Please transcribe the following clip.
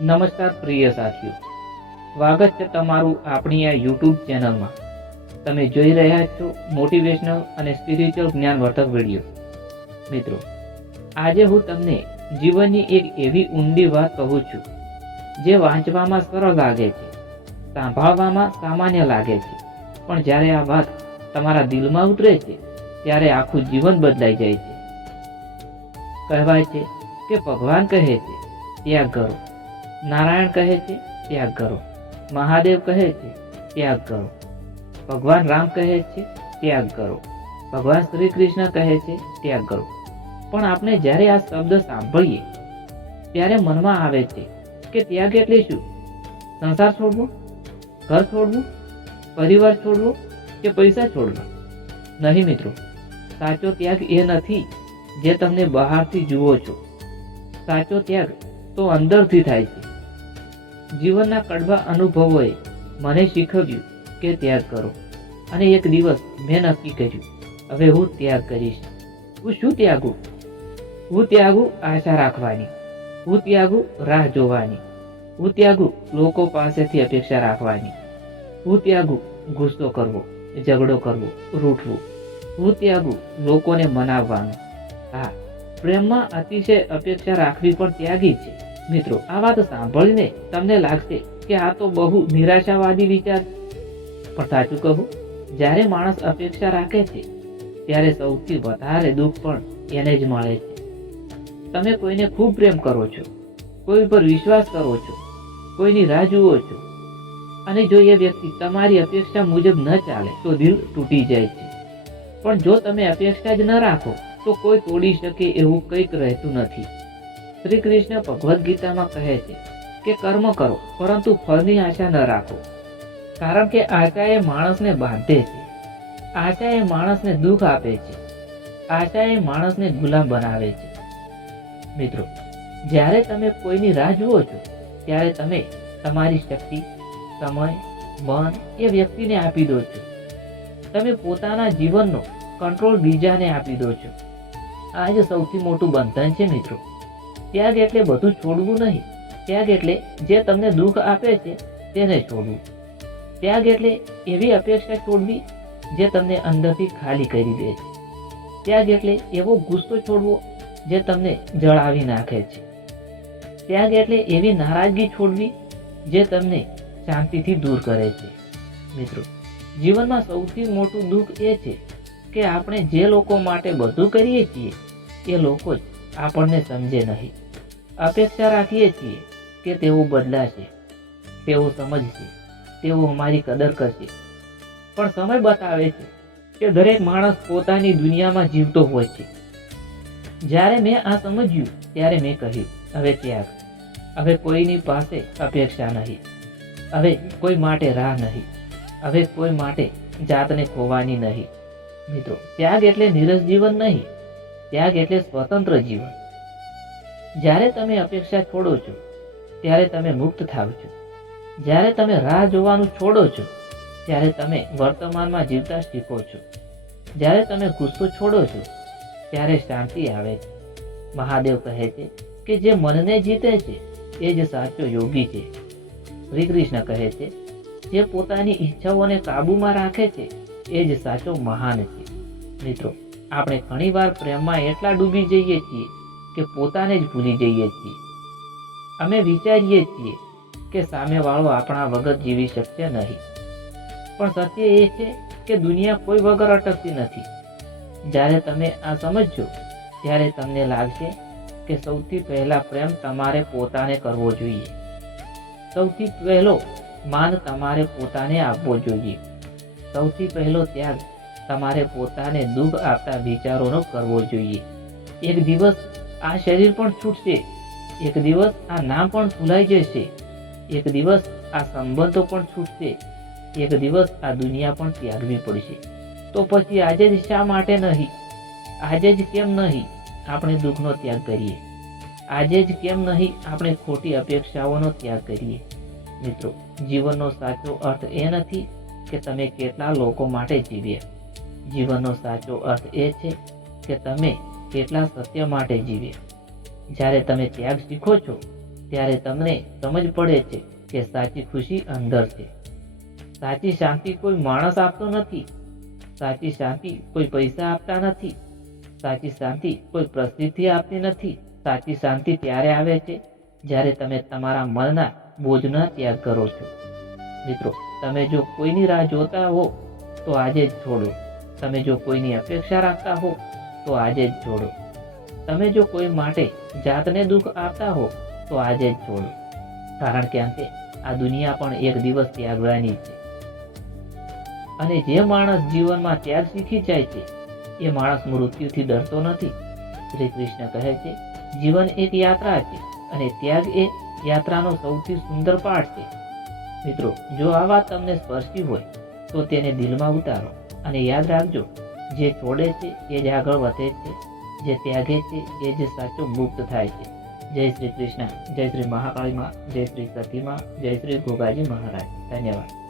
નમસ્કાર પ્રિય સાથીઓ, સ્વાગત છે તમારું આપણી આ યુટ્યુબ ચેનલમાં. તમે જોઈ રહ્યા છો મોટિવેશનલ અને સ્પિરિચ્યુઅલ જ્ઞાનવર્ધક વિડીયો. મિત્રો, આજે હું તમને જીવનની એક એવી ઊંડી વાત કહું છું જે વાંચવામાં સરળ લાગે છે, સાંભળવામાં સામાન્ય લાગે છે, પણ જ્યારે આ વાત તમારા દિલમાં ઉતરે છે ત્યારે આખું જીવન બદલાઈ જાય છે. કહેવાય છે કે ભગવાન કહે છે ત્યાગ કરો, નારાયણ કહે છે ત્યાગ કરો, મહાદેવ કહે છે ત્યાગ કરો, ભગવાન રામ કહે છે ત્યાગ કરો, ભગવાન શ્રી કૃષ્ણ કહે છે ત્યાગ કરો. પણ આપણે જ્યારે આ શબ્દ સાંભળીએ ત્યારે મનમાં આવે છે કે ત્યાગ એટલે શું? સંસાર છોડવો, ઘર છોડવું, પરિવાર છોડવો કે પૈસા છોડવા? નહીં મિત્રો, સાચો ત્યાગ એ નથી જે તમને બહારથી જુઓ છો. સાચો ત્યાગ તો અંદરથી થાય છે. જીવનના કડવા અનુભવોએ મને શીખવ્યું કે ત્યાગ કરો, અને એક દિવસ મેં નક્કી કર્યું, હવે હું ત્યાગ કરીશ. હું શું ત્યાગું? હું ત્યાગું આશા રાખવાની, હું ત્યાગું રાહ જોવાની, હું ત્યાગું લોકો પાસેથી અપેક્ષા રાખવાની, હું ત્યાગું ગુસ્સો કરવો, ઝઘડો કરવો, રૂઠવું, હું ત્યાગું લોકોને મનાવવાનું. હા, પ્રેમમાં અતિશય અપેક્ષા રાખવી પણ ત્યાગી છે. મિત્રો, આ વાત સાંભળીને તમને લાગશે કે આ તો બહુ નિરાશાવાદી વિચાર. પણ સાચું કહું, જ્યારે માણસ અપેક્ષા રાખે છે ત્યારે સૌથી વધારે દુઃખ પણ એને જ મળે છે. તમે કોઈને ખૂબ પ્રેમ કરો છો, કોઈ પર વિશ્વાસ કરો છો, કોઈની રાહ જુઓ છો, અને જો એ વ્યક્તિ તમારી અપેક્ષા મુજબ ન ચાલે તો દિલ તૂટી જાય છે. પણ જો તમે અપેક્ષા જ ન રાખો તો કોઈ તોડી શકે એવું કંઈક રહેતું નથી. શ્રી કૃષ્ણ ભગવદ્ ગીતામાં કહે છે કે કર્મ કરો પરંતુ ફળની આશા ન રાખો, કારણ કે આશા એ માણસને બાંધે છે, આશા એ માણસને દુઃખ આપે છે, આશા એ માણસને ગુલામ બનાવે છે. મિત્રો, જ્યારે તમે કોઈની રાહ જુઓ છો ત્યારે તમે તમારી શક્તિ, સમય, મન એ વ્યક્તિને આપી દો છો. તમે પોતાના જીવનનો કંટ્રોલ બીજાને આપી દો છો. આ જ સૌથી મોટું બંધન છે મિત્રો. ત્યાગ એટલે બધું છોડવું નહીં. ત્યાગ એટલે જે તમને દુઃખ આપે છે તેને છોડવું. ત્યાગ એટલે એવી અપેક્ષા છોડવી જે તમને અંદરથી ખાલી કરી દે છે. ત્યાગ એટલે એવો ગુસ્સો છોડવો જે તમને જળાવી નાખે છે. ત્યાગ એટલે એવી નારાજગી છોડવી જે તમને શાંતિથી દૂર કરે છે. મિત્રો, જીવનમાં સૌથી મોટું દુઃખ એ છે કે આપણે જે લોકો માટે બધું કરીએ છીએ એ લોકો જ આપણને સમજે નહીં. અપેક્ષા રાખીએ છીએ કે તેઓ બદલાશે, તેઓ સમજશે, તેઓ અમારી કદર કરશે. પણ સમય બતાવે છે કે દરેક માણસ પોતાની દુનિયામાં જીવતો હોય છે. જ્યારે મેં આ સમજ્યું ત્યારે મેં કહ્યું, હવે ત્યાગ. હવે કોઈની પાસે અપેક્ષા નહીં, હવે કોઈ માટે રાહ નહીં, હવે કોઈ માટે જાતને ખોવાની નહીં. મિત્રો, ત્યાગ એટલે નીરસ જીવન નહીં, ત્યાગ એટલે સ્વતંત્ર જીવન. જ્યારે તમે અપેક્ષા છોડો છો ત્યારે તમે મુક્ત થાવ છો. જ્યારે તમે રાહ જોવાનું છોડો છો ત્યારે તમે વર્તમાનમાં જીવતા શીખો છો. જ્યારે તમે ગુસ્સો છોડો છો ત્યારે શાંતિ આવે છે. મહાદેવ કહે છે કે જે મનને જીતે છે એ જ સાચો યોગી છે. શ્રી કૃષ્ણ કહે છે જે પોતાની ઈચ્છાઓને કાબૂમાં રાખે છે એ જ સાચો મહાન છે. મિત્રો, આપણે ઘણીવાર પ્રેમમાં એટલા ડૂબી જઈએ છીએ કે પોતાને જ ભૂલી જઈએ છીએ. અમે વિચારીએ છીએ કે સામેવાળો આપણા વગર જીવી શકશે નહીં. પણ સત્ય એ છે કે દુનિયા કોઈ વગર અટકતી નથી. જ્યારે તમે આ સમજજો ત્યારે તમને લાગશે કે સૌથી પહેલા પ્રેમ તમારે પોતાને કરવો જોઈએ. સૌથી પહેલો માન તમારે પોતાને આપવો જોઈએ. સૌથી પહેલો ત્યાગ તમારે પોતાને દુઃખ આપતા વિચારોનો કરવો જોઈએ. એક દિવસ આ શરીર પણ છૂટશે, એક દિવસ આ નામ પણ ભૂલાઈ જશે, એક દિવસ આ સંબંધો પણ છૂટશે, એક દિવસ આ દુનિયા પણ ત્યાગવી પડશે. તો પછી આજે જ શા માટે નહીં? આજે જ કેમ નહીં આપણે દુઃખનો ત્યાગ કરીએ? આજે જ કેમ નહીં આપણે ખોટી અપેક્ષાઓનો ત્યાગ કરીએ? મિત્રો, જીવનનો સાચો અર્થ એ નથી કે તમે કેટલા લોકો માટે જીવ્યા. જીવનનો સાચો અર્થ એ છે કે તમે કેટલા સત્ય માટે જીવ્યા. જ્યારે તમે ત્યાગ શીખો છો ત્યારે તમને સમજ પડે છે કે સાચી ખુશી અંદર છે. સાચી શાંતિ કોઈ માણસ આપતો નથી. સાચી શાંતિ કોઈ પૈસા આપતા નથી. સાચી શાંતિ કોઈ પ્રસિદ્ધિ આપતી નથી. સાચી શાંતિ ત્યારે આવે છે જ્યારે તમે તમારા મનના બોજનો ત્યાગ કરો છો. મિત્રો, તમે જો કોઈની રાહ જોતા હો તો આજે જ છોડો. તમે જો કોઈની અપેક્ષા રાખતા હો તો આજે જ છોડો. તમે જો કોઈ માટે જાતને દુઃખ આપતા હો તો આજે જ છોડો. કારણ કે અંતે આ દુનિયા પણ એક દિવસ ત્યાગવાની છે. અને જે માણસ જીવનમાં ત્યાગ શીખી જાય છે એ માણસ મૃત્યુથી ડરતો નથી. શ્રી કૃષ્ણ કહે છે, જીવન એક યાત્રા છે અને ત્યાગ એ યાત્રાનો સૌથી સુંદર પાઠ છે. મિત્રો, જો આ વાત તમને સ્પર્શી હોય તો તેને દિલમાં ઉતારો અને યાદ રાખજો, જે છોડે છે એ જ આગળ વધે છે, જે ત્યાગે છે એ જ સાચો મુક્ત થાય છે. જય શ્રી કૃષ્ણ, જય શ્રી મહાકાળી માં, જય શ્રી સતી માં, જય શ્રી ગોગાજી મહારાજ. ધન્યવાદ.